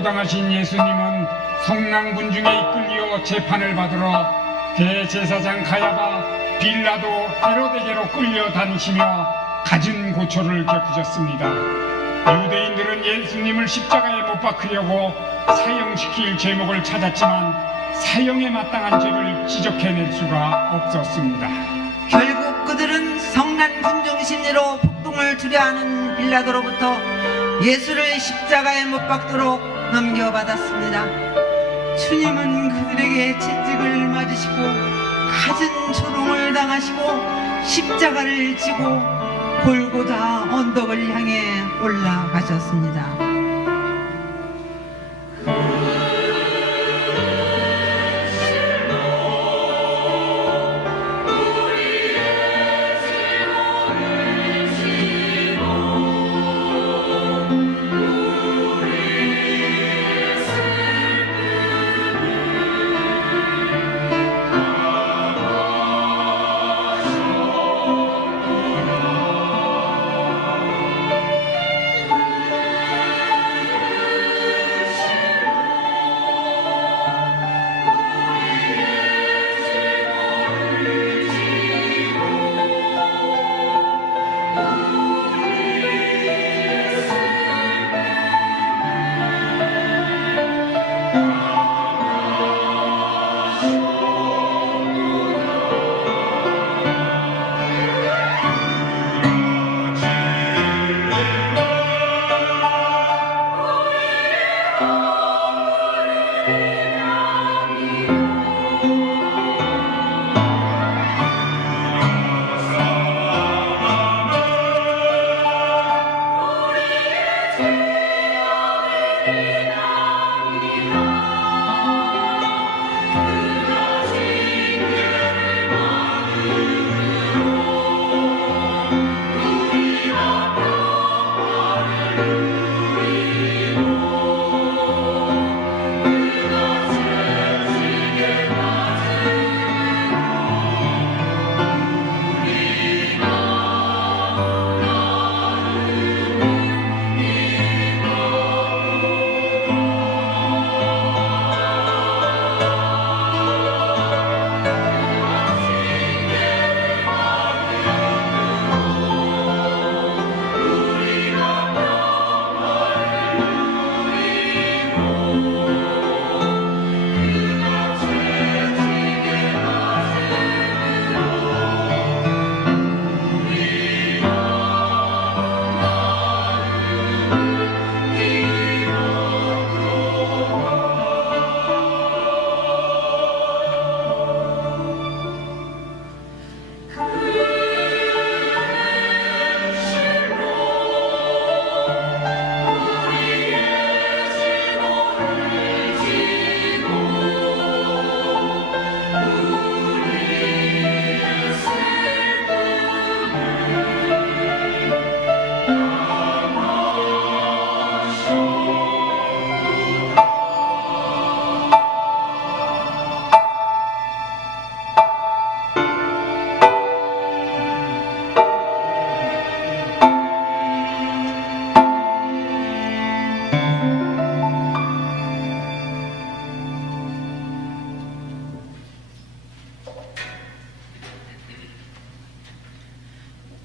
체포당하신 예수님은 성낭군 중에 이끌려 재판을 받으러 대제사장 가야바 빌라도 헤로데게로 끌려 다니시며 갖은 고초를 겪으셨습니다. 유대인들은 예수님을 십자가에 못 박으려고 사형시킬 제목을 찾았지만 사형에 마땅한 죄를 지적해낼 수가 없었습니다. 결국 그들은 성난 군중 심리로 폭동을 두려하는 빌라도로부터 예수를 십자가에 못 박도록 넘겨받았습니다. 주님은 그들에게 채찍을 맞으시고 갖은 조롱을 당하시고 십자가를 지고 골고다 언덕을 향해 올라가셨습니다.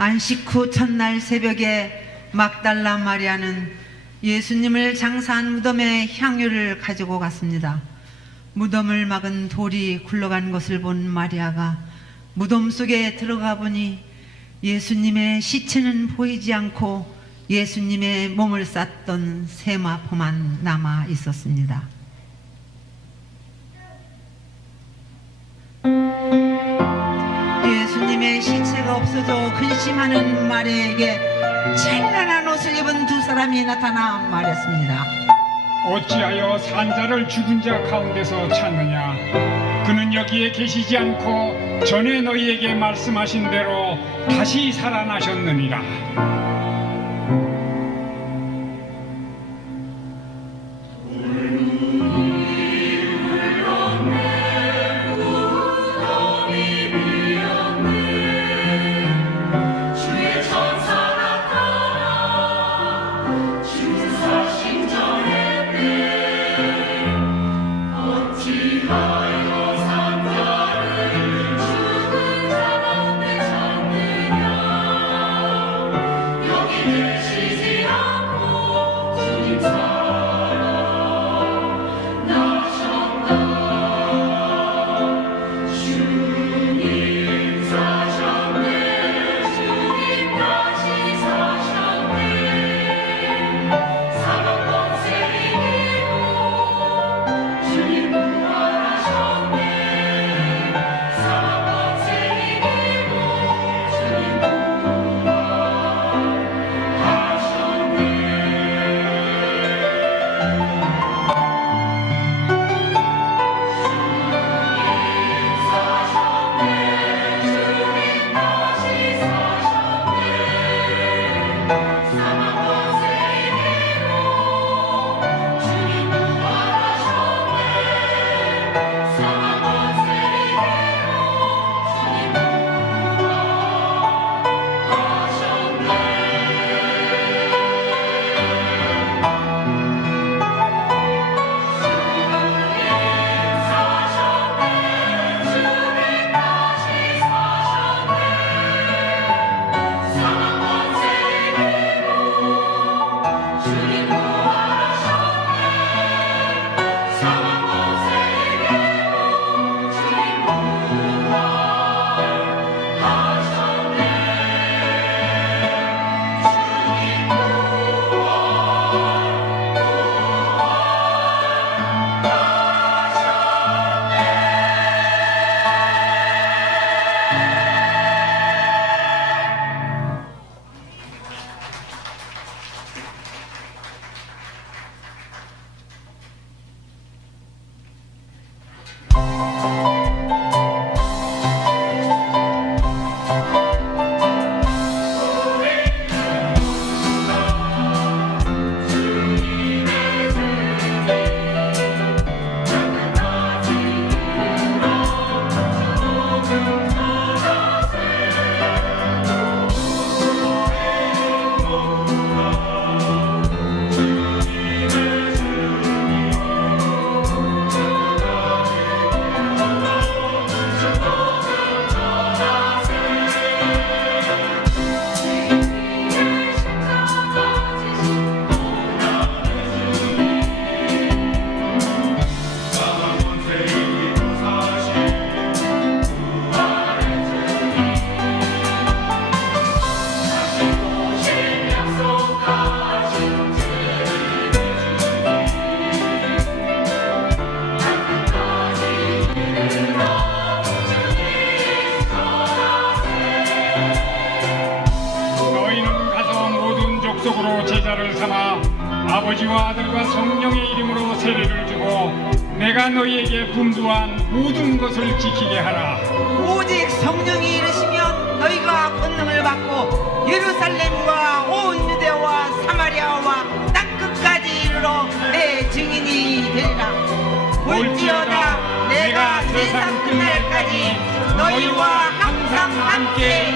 안식 후 첫날 새벽에 막달라 마리아는 예수님을 장사한 무덤에 향유를 가지고 갔습니다. 무덤을 막은 돌이 굴러간 것을 본 마리아가 무덤 속에 들어가 보니 예수님의 시체는 보이지 않고 예수님의 몸을 쌌던 세마포만 남아 있었습니다. 예수님의 시체가 없어져 근심하는 마리아에게 찬란한 옷을 입은 두 사람이 나타나 말했습니다. 어찌하여 산자를 죽은 자 가운데서 찾느냐? 그는 여기에 계시지 않고 전에 너희에게 말씀하신 대로 다시 살아나셨느니라. Hallelujah. 성령의 이름으로 세례를 주고 내가 너희에게 분부한 모든 것을 지키게 하라. 오직 성령이 이르시면 너희가 권능을 받고 예루살렘과 온 유대와 사마리아와 땅 끝까지 이르러 내 증인이 되리라 볼지어다 내가 세상 끝날까지 너희와 항상 함께